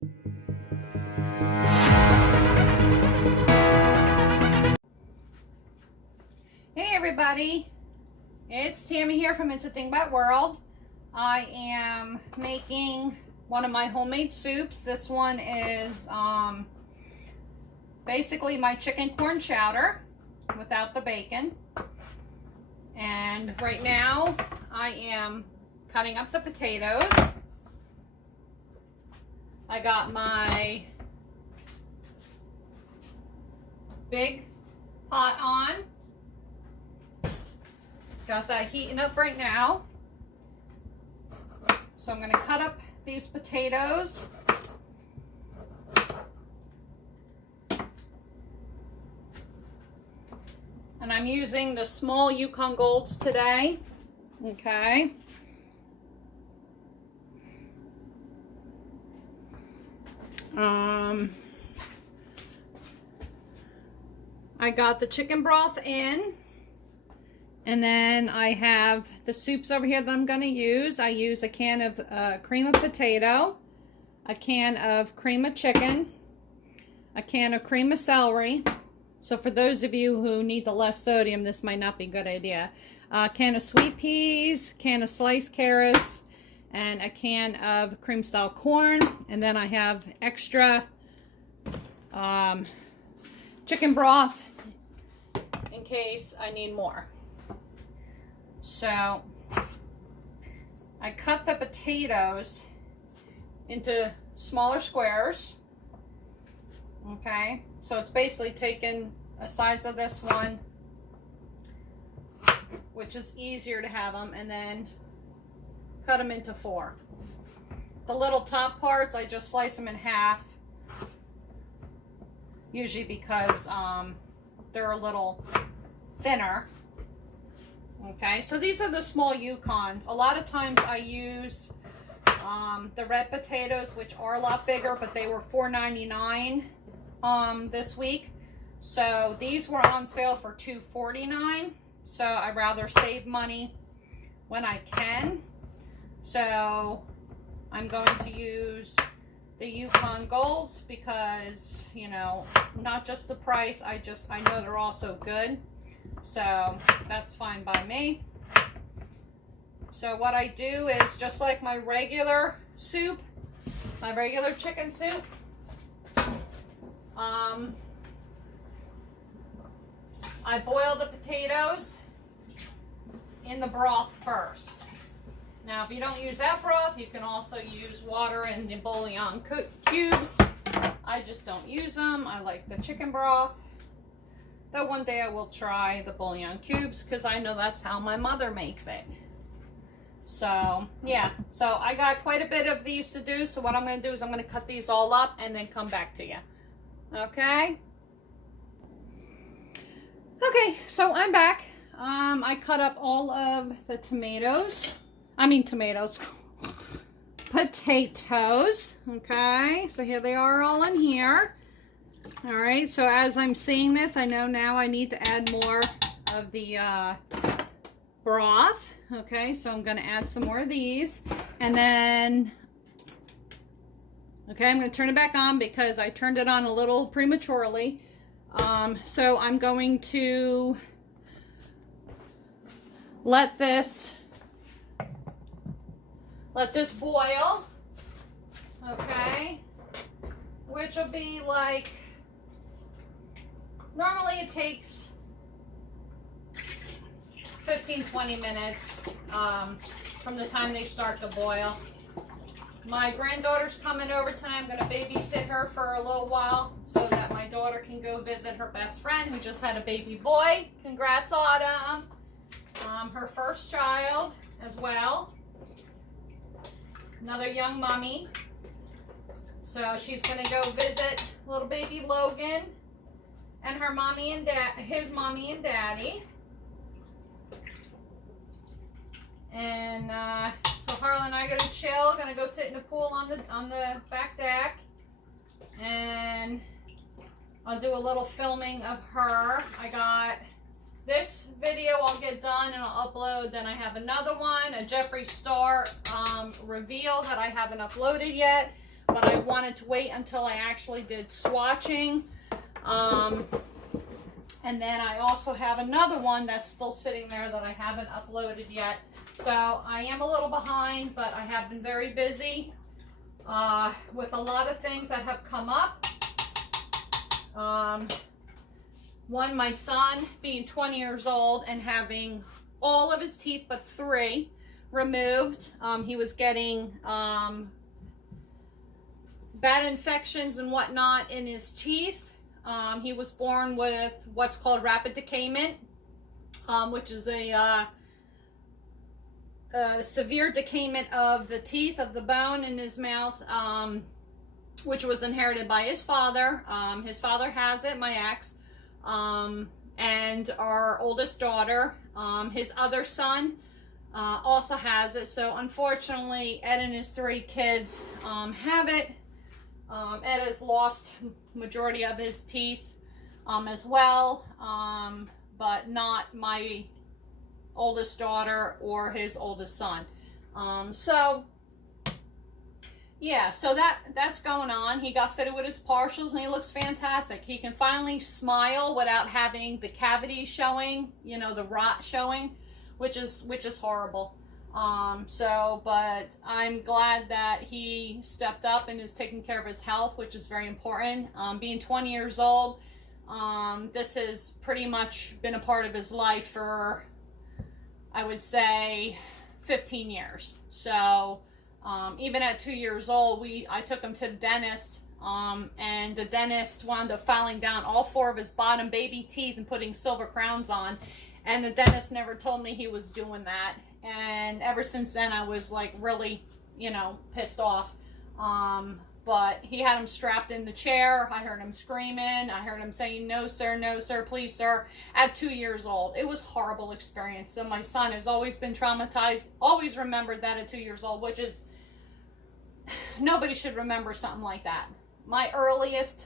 Hey everybody, it's Tammy here from Itsadingbatworld. I am making one of my homemade soups. This one is basically my chicken corn chowder without the bacon. And right now I am cutting up the potatoes. I got my big pot on. Got that heating up right now. So I'm going to cut up these potatoes. And I'm using the small Yukon Golds today. Okay. I got the chicken broth in. And then I have the soups over here that I'm going to use. I use a can of cream of potato, a can of cream of chicken, a can of cream of celery. So for those of you who need the less sodium, this might not be a good idea. A can of sweet peas, can of sliced carrots, and a can of cream style corn. And then I have extra chicken broth in case I need more. So I cut the potatoes into smaller squares. Okay, so it's basically taken a size of this one, which is easier to have them, and then cut them into 4. The little top parts, I just slice them in half, usually because they're a little thinner. Okay, so these are the small Yukons. A lot of times I use the red potatoes, which are a lot bigger, but they were $4.99 this week. So these were on sale for $2.49. So I'd rather save money when I can. So I'm going to use the Yukon Golds because, you know, not just the price, I know they're also good. So that's fine by me. So what I do is just like my regular soup, my regular chicken soup, I boil the potatoes in the broth first. Now if you don't use that broth, you can also use water and the bouillon cubes. I just don't use them. I like the chicken broth. Though one day I will try the bouillon cubes because I know that's how my mother makes it. So yeah, so I got quite a bit of these to do. So what I'm going to do is I'm going to cut these all up and then come back to you. Okay. Okay, so I'm back. I cut up all of the potatoes. Okay, so here they are all in here. All right, so as I'm seeing this, I know now I need to add more of the broth. Okay, so I'm going to add some more of these. And then, okay, I'm going to turn it back on because I turned it on a little prematurely. So I'm going to let this boil. Okay, which will be like, normally it takes 15-20 minutes from the time they start to boil. My granddaughter's coming over tonight. I'm going to babysit her for a little while so that my daughter can go visit her best friend who just had a baby boy. Congrats, Autumn. Her first child as well. Another young mommy. So she's going to go visit little baby Logan and her mommy and his mommy and daddy. And so Harlan and I are gonna chill, gonna go sit in the pool on the back deck, and I'll do a little filming of her. I got this video I'll get done and I'll upload. Then I have another one, a Jeffree Star reveal that I haven't uploaded yet. but I wanted to wait until I actually did swatching. And then I also have another one that's still sitting there that I haven't uploaded yet. So I am a little behind, but I have been very busy with a lot of things that have come up. One, my son being 20 years old and having all of his teeth but 3 removed. He was getting bad infections and whatnot in his teeth. He was born with what's called rapid decayment, which is a severe decayment of the teeth, of the bone in his mouth, which was inherited by his father. His father has it, my ex, and our oldest daughter. His other son also has it. So unfortunately, Ed and his 3 kids have it. Ed has lost majority of his teeth as well, but not my oldest daughter or his oldest son. So yeah, so that's going on. He got fitted with his partials and he looks fantastic. He can finally smile without having the cavities showing, you know, the rot showing, which is horrible. But I'm glad that he stepped up and is taking care of his health, which is very important. Being 20 years old, this has pretty much been a part of his life for, I would say, 15 years. So, even at 2 years old, I took him to the dentist, and the dentist wound up filing down all 4 of his bottom baby teeth and putting silver crowns on, and the dentist never told me he was doing that. And ever since then, I was like really, you know, pissed off. But he had him strapped in the chair. I heard him screaming. I heard him saying, no, sir, please, sir, at 2 years old. It was a horrible experience. So my son has always been traumatized, always remembered that at 2 years old, which is, nobody should remember something like that. My earliest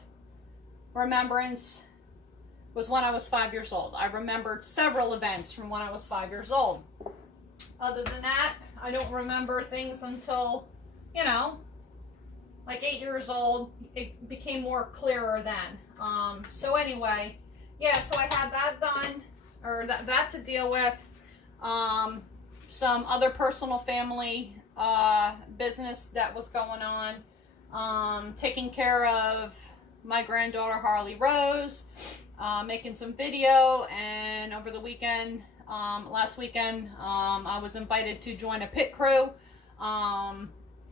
remembrance was when I was 5 years old. I remembered several events from when I was 5 years old. Other than that, I don't remember things until, you know, like 8 years old. It became more clearer then. So anyway, yeah, so I had that done, or that to deal with. Some other personal family business that was going on. Taking care of my granddaughter Harley Rose, making some video, and over the weekend, last weekend, I was invited to join a pit crew.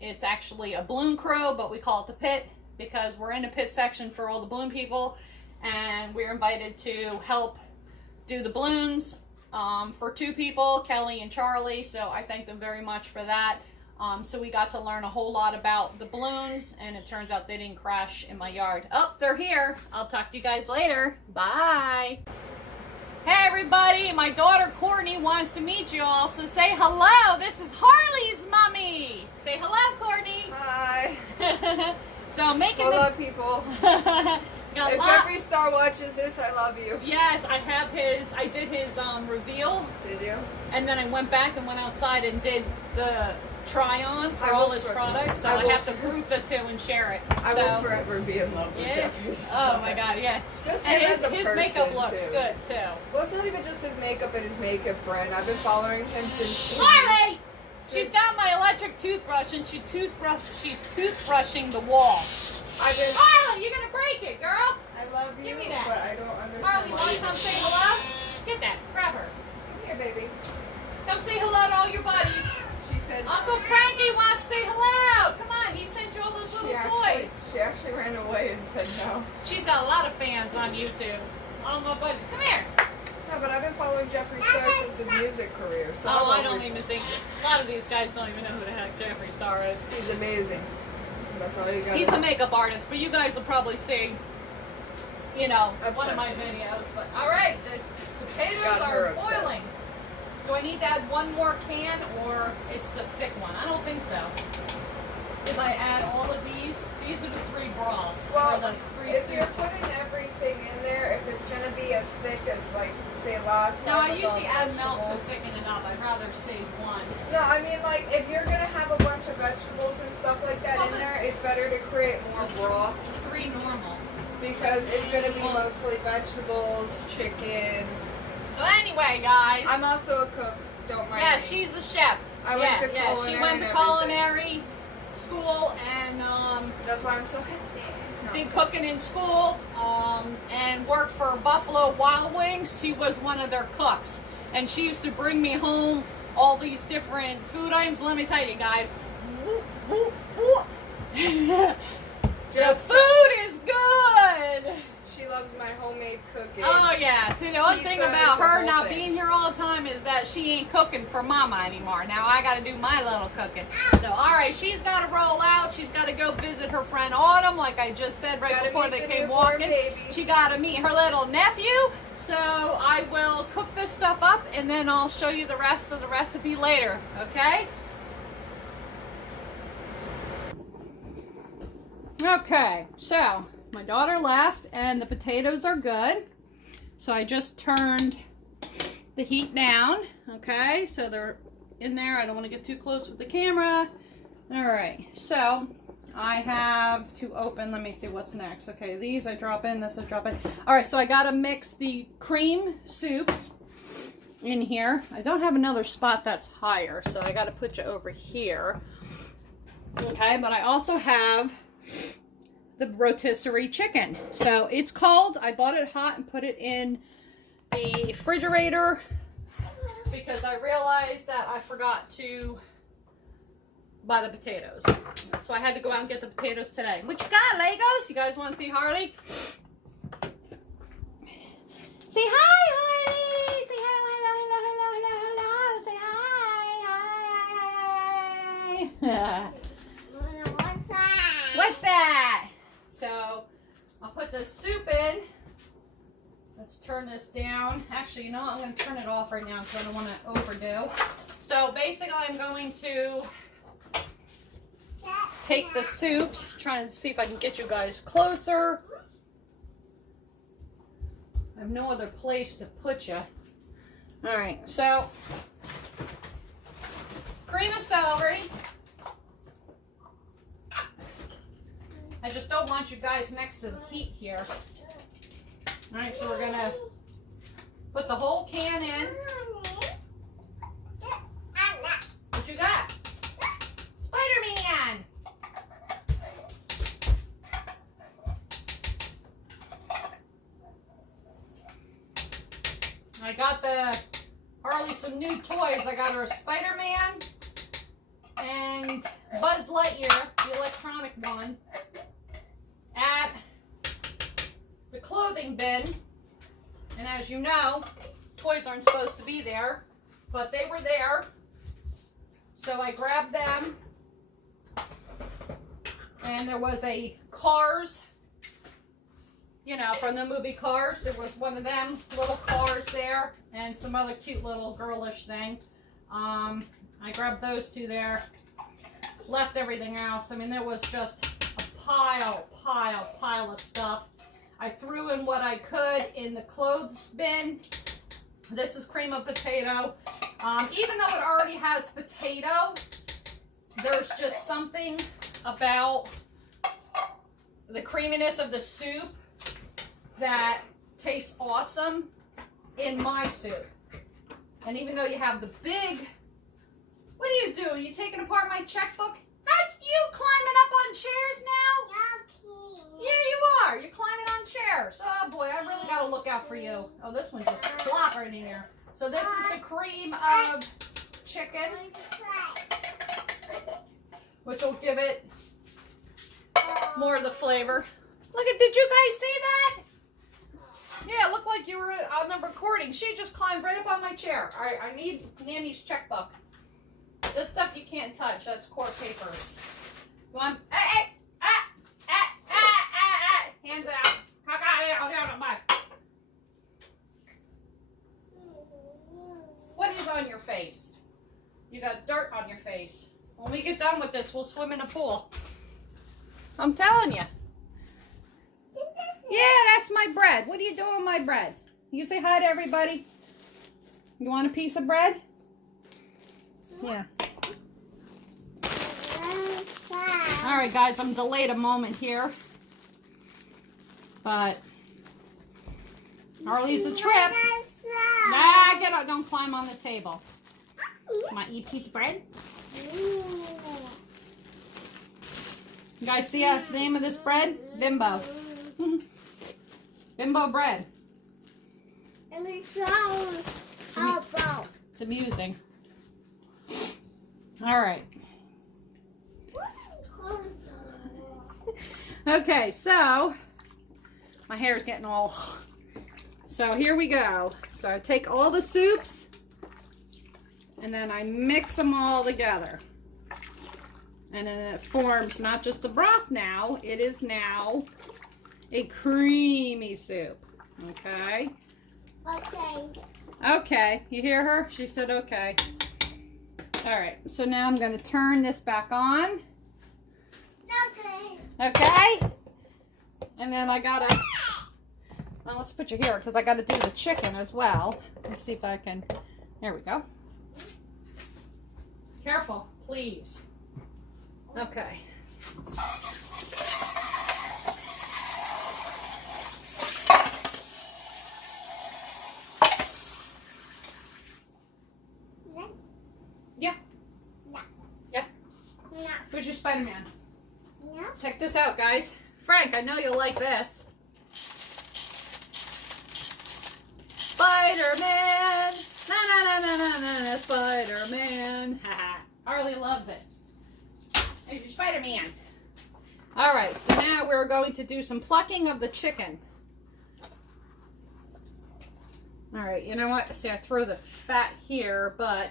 It's actually a balloon crew, but we call it the pit because we're in the pit section for all the balloon people, and we're invited to help do the balloons for 2 people, Kelly and Charlie. So I thank them very much for that. So we got to learn a whole lot about the balloons, and it turns out they didn't crash in my yard. Oh, they're here. I'll talk to you guys later. Bye. Hey everybody, my daughter Courtney wants to meet you all, so say hello. This is Harley's mommy. Say hello, Courtney. Hi. So I'm making hello, people. If Jeffree Star watches this, I love you. Yes, I did his reveal. Did you? And then I went back and went outside and did the try on for all his products, so I have to group the 2 and share it. I will forever be in love with Jeffree Star. Oh my god, yeah. Just and him as a his person, makeup looks good too. Well, it's not even just his makeup and his makeup brand. I've been following him since. Harley! She's got my electric toothbrush and she's toothbrushing the wall. Harley, you're gonna break it, girl! I love you, give me that. But I don't understand. Harley, want to come say hello? Get that, grab her. Come here, baby. Come say hello to all your buddies. She said Uncle Frankie wants to say hello. Come on, he sent you all those little toys. She actually ran away and said no. She's got a lot of fans on YouTube. All my buddies. Come here. No, but I've been following Jeffree Star since his music career. So I don't even think a lot of these guys don't even know who the heck Jeffree Star is. He's amazing. That's all you got. He's a makeup artist, but you guys will probably see, you know, one of my videos. But all right, the potatoes are boiling. Do I need to add one more can, or it's the thick one? I don't think so. is I add all of these. These are the 3 broths. Well, or the 3 if soups. you're putting everything in there, if it's going to be as thick as, like, say, last No, time I with usually all add milk to vegetables. thicken it up. I'd rather save one. No, I mean, like, if you're going to have a bunch of vegetables and stuff like that in there, it's better to create more broth. 3 normal. Because it's going to be mostly vegetables, chicken. So anyway, guys. I'm also a cook. Don't mind Yeah, me. she's a chef. I went to culinary. She went to and culinary school and that's why I'm so hefty. No. did cooking in school and worked for Buffalo Wild Wings. She was one of their cooks. And she used to bring me home all these different food items. Let me tell you guys. The food is good. She loves my homemade cooking. Oh yeah. See, the one thing about the her whole not thing. being here all the time is that she ain't cooking for Mama anymore. Now I got to do my little cooking. So all right, she's got to roll out. She's got to go visit her friend Autumn, like I just said right Gotta before meet they the came newborn walking. baby. She got to meet her little nephew. So I will cook this stuff up and then I'll show you the rest of the recipe later. Okay. Okay, so my daughter left and the potatoes are good. So I just turned the heat down. Okay, so they're in there. I don't want to get too close with the camera. All right, so I have to open, let me see what's next. Okay, these I drop in, this I drop in. All right, so I got to mix the cream soups in here. I don't have another spot that's higher, so I got to put you over here. Okay, but I also have the rotisserie chicken. So it's cold. I bought it hot and put it in the refrigerator because I realized that I forgot to buy the potatoes. So I had to go out and get the potatoes today. What you got, Legos? You guys want to see Harley? Say hi, Harley! Say hello, hello, hello, hello, hello. Say hi. What's that? So I'll put the soup in. Let's turn this down. Actually, you know what? I'm going to turn it off right now because I don't want to overdo. So basically, I'm going to take the soups. Trying to see if I can get you guys closer. I have no other place to put you. All right. So cream of celery. I just don't want you guys next to the heat here. All right, so we're gonna put the whole can in. What you got? Spider-Man! I got Harley some new toys. I got her a Spider-Man and Buzz Lightyear, the electronic one, at the clothing bin. And as you know, toys aren't supposed to be there, but they were there. So I grabbed them. And there was a Cars, you know, from the movie Cars. There was one of them little cars there and some other cute little girlish thing. I grabbed those two there. Left everything else. I mean, there was just a pile of stuff. I threw in what I could in the clothes bin. This is cream of potato. Even though it already has potato, there's just something about the creaminess of the soup that tastes awesome in my soup. And even though you have the big... What are you doing? You taking apart my checkbook? How you climbing up on chairs now? Yeah, you are. You're climbing on chairs. Oh boy, I really got to look out for you. Oh, this one just plopped right in here. So this is the cream of chicken, which will give it more of the flavor. Look at, did you guys see that? Yeah, it looked like you were on the recording. She just climbed right up on my chair. All right, I need Nanny's checkbook. This stuff you can't touch. That's court papers. You want? Hey, hands out. What is on your face? You got dirt on your face. When we get done with this, we'll swim in a pool. I'm telling you. Yeah, that's my bread. What are you doing with my bread? You say hi to everybody. You want a piece of bread? Yeah. All right, guys, I'm delayed a moment here. But Harley's a trip. Nah, get out. Don't climb on the table. Want to eat a piece of bread? You guys see the name of this bread? Bimbo. Bimbo bread. It's amusing. All right. Okay, so my hair is getting all... So here we go. So I take all the soups and then I mix them all together. And then it forms not just a broth now, it is now a creamy soup. Okay? Okay. Okay. You hear her? She said okay. Alright, so now I'm going to turn this back on. Okay. Okay? And then I gotta... Well, let's put you here because I gotta do the chicken as well. Let's see if I can... There we go. Careful, please. Okay. Yeah. No. Yeah. No. Who's your Spider-Man? No. Check this out, guys. Frank, I know you'll like this. Spider-Man! Na na na na na na na, Spider-Man! Haha. Harley loves it. There's your Spider-Man. Alright, so now we're going to do some plucking of the chicken. Alright, you know what? See, I throw the fat here, but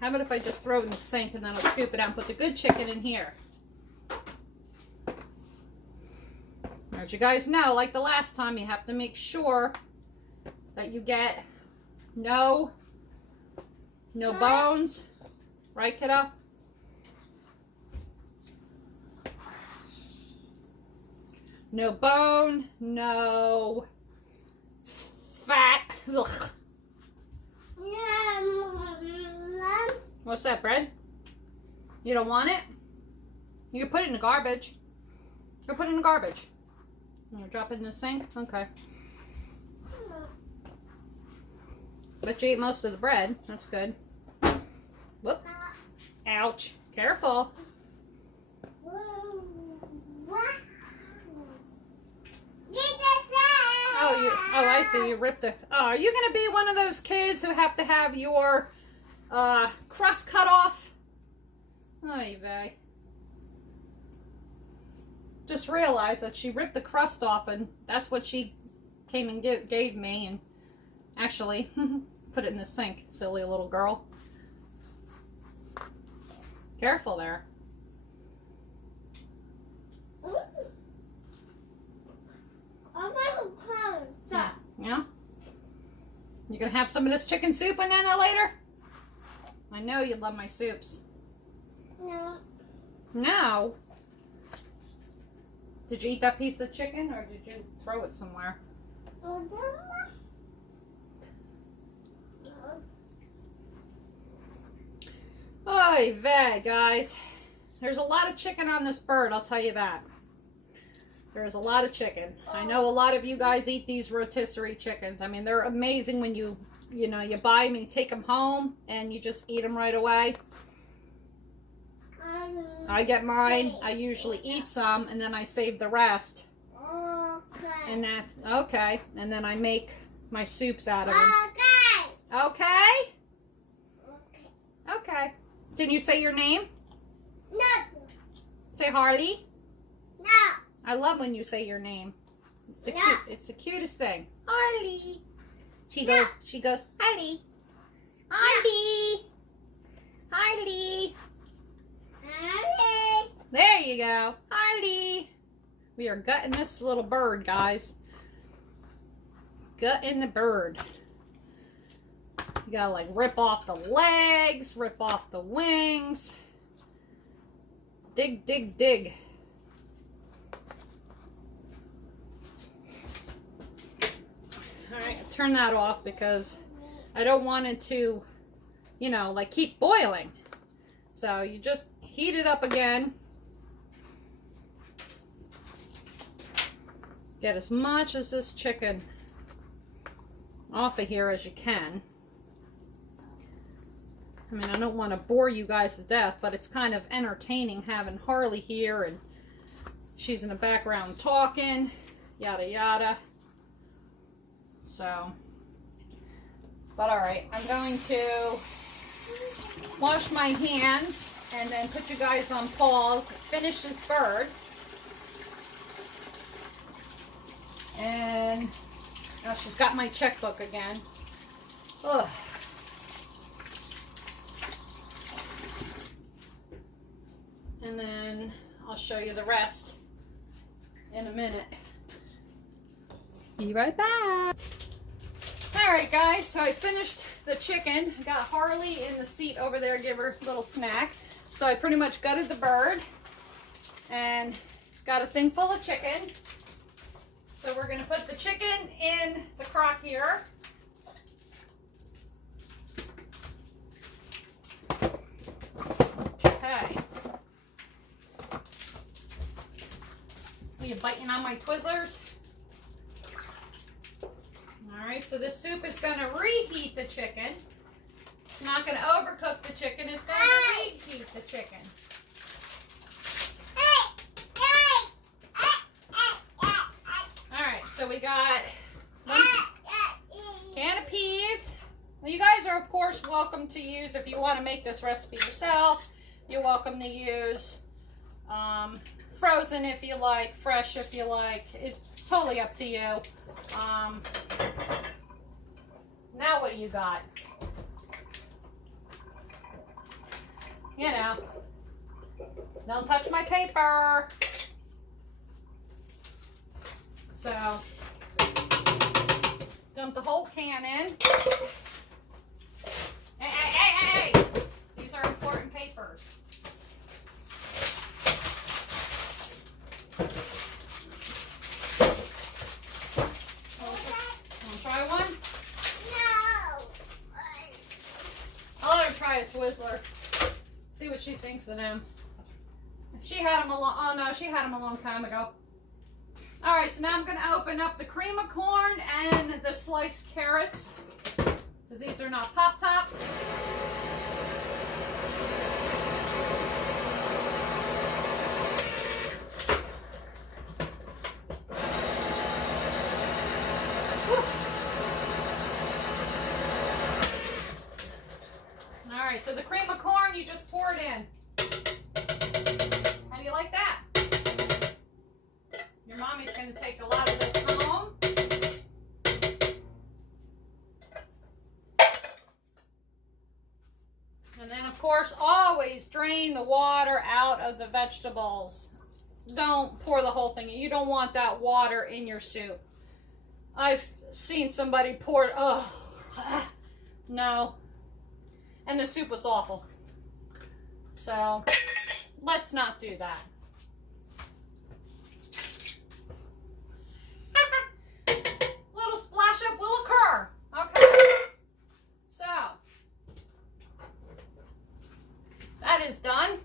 how about if I just throw it in the sink and then I'll scoop it out and put the good chicken in here? As you guys know, like the last time, you have to make sure that you get no bones. Right, kiddo? No bone, no fat. Ugh. What's that, bread? You don't want it? You can put it in the garbage. Go put it in the garbage. You drop it in the sink? Okay. But you ate most of the bread. That's good. Whoop. Ouch. Careful. Oh, I see. You ripped the... Oh, are you going to be one of those kids who have to have your crust cut off? Oy vey. Just realized that she ripped the crust off, and that's what she came and gave me, and actually put it in the sink, silly little girl. Careful there. Yeah? You gonna have some of this chicken soup, Banana, later? I know you love my soups. No. No? Did you eat that piece of chicken, or did you throw it somewhere? Oy vey, guys. There's a lot of chicken on this bird, I'll tell you that. There's a lot of chicken. I know a lot of you guys eat these rotisserie chickens. I mean, they're amazing when you buy them and you take them home and you just eat them right away. I get mine. I usually eat some and then I save the rest. Okay. And that's okay. And then I make my soups out of them. Okay. Okay? Okay. Okay. Can you say your name? No. Say Harley. No. I love when you say your name. It's the No. cute. It's the cutest thing. Harley. She goes. Harley. Harley. Harley. Harley. There you go. Harley. We are gutting this little bird, guys. Gutting the bird. You gotta like rip off the legs, rip off the wings. Dig, dig, dig. Alright, turn that off because I don't want it to, you know, like keep boiling. So you just heat it up again. Get as much as this chicken off of here as you can. I mean, I don't want to bore you guys to death, but it's kind of entertaining having Harley here and she's in the background talking, yada yada. So, but alright, I'm going to wash my hands and then put you guys on pause, finish this bird. And oh, she's got my checkbook again. Ugh. And then I'll show you the rest in a minute. Be right back. Alright guys, so I finished the chicken. I got Harley in the seat over there, give her a little snack. So I pretty much gutted the bird and got a thing full of chicken. So we're going to put the chicken in the crock here. Okay. Are you biting on my Twizzlers? Alright, so this soup is going to reheat the chicken. It's not going to overcook the chicken, it's going to reheat the chicken. Alright, so we got 1 can of peas. Well, you guys are, of course, welcome to use, if you want to make this recipe yourself, you're welcome to use frozen if you like, fresh if you like. It's totally up to you. Now what do you got? You know, don't touch my paper. So, dump the whole can in. Hey, hey, hey, hey, hey! These are important papers. Want to try one? No. I'll let her try a Twizzler. See what she thinks of them. She had them oh no, she had them a long time ago. Alright, so now I'm going to open up the cream of corn and the sliced carrots, because these are not pop-top. Alright, so the cream of corn, you just pour it in. How do you like that? Your mommy's going to take a lot of this home. And then, of course, always drain the water out of the vegetables. Don't pour the whole thing. You don't want that water in your soup. I've seen somebody pour it. Oh, no. And the soup was awful. So, let's not do that. Little splash up will occur. Okay. So, that is done.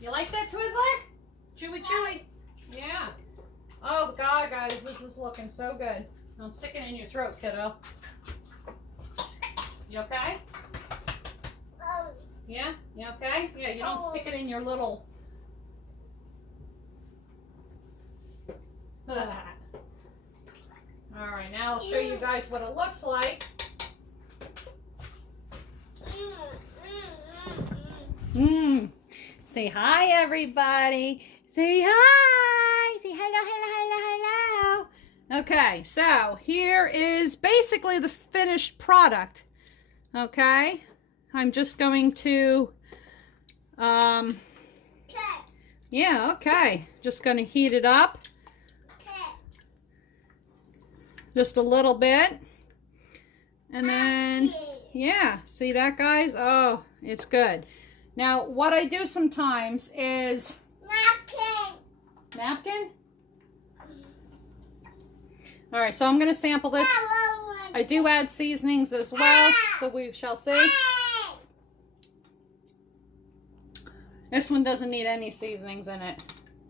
You like that, Twizzler? Chewy, chewy. Yeah. Oh, God, guys, this is looking so good. Don't stick it in your throat, kiddo. You okay? Oh. Yeah? You okay? Yeah, you don't stick it in your little... Alright, now I'll show you guys what it looks like. Say hi, everybody. Say hi. Say hello, hello, hello, hello. Okay, so here is basically the finished product. Okay, I'm just going to, yeah, okay. Just going to heat it up. Just a little bit. And then, yeah, see that, guys? Oh, it's good. Now, what I do sometimes is... Napkin. Napkin? All right, so I'm going to sample this. I do add seasonings as well, so we shall see. This one doesn't need any seasonings in it.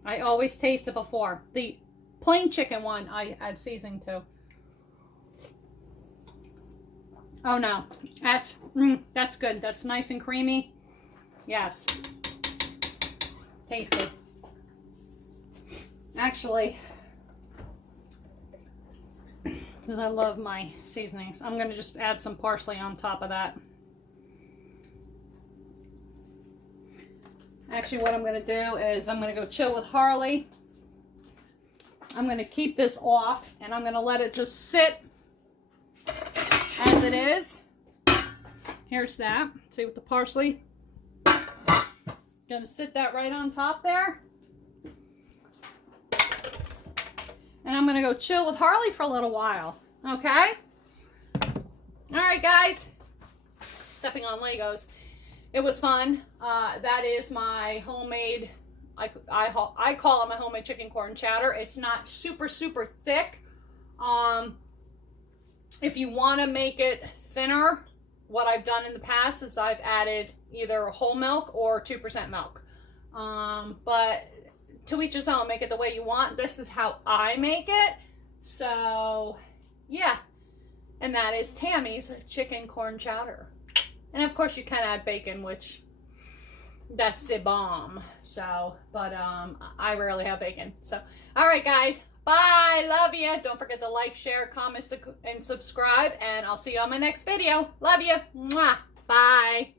I always taste it before. The plain chicken one, I add seasoning to. Oh no, that's good. That's nice and creamy. Yes. Tasty. Actually, because I love my seasonings, I'm going to just add some parsley on top of that. Actually, what I'm going to do is I'm going to go chill with Harley. I'm going to keep this off, and I'm going to let it just sit as it is. Here's that. See, with the parsley. Going to sit that right on top there. And I'm going to go chill with Harley for a little while. Okay? Alright, guys. Stepping on Legos. It was fun. That is my homemade, I call it my homemade chicken corn chowder. It's not super, super thick. If you want to make it thinner, what I've done in the past is I've added either whole milk or 2% milk. But to each his own, make it the way you want. This is how I make it. So, yeah. And that is Tammy's chicken corn chowder. And of course you can add bacon, which that's the bomb. So, but I rarely have bacon. So, all right, guys. Bye. Love you. Don't forget to like, share, comment, and subscribe. And I'll see you on my next video. Love you. Mwah. Bye.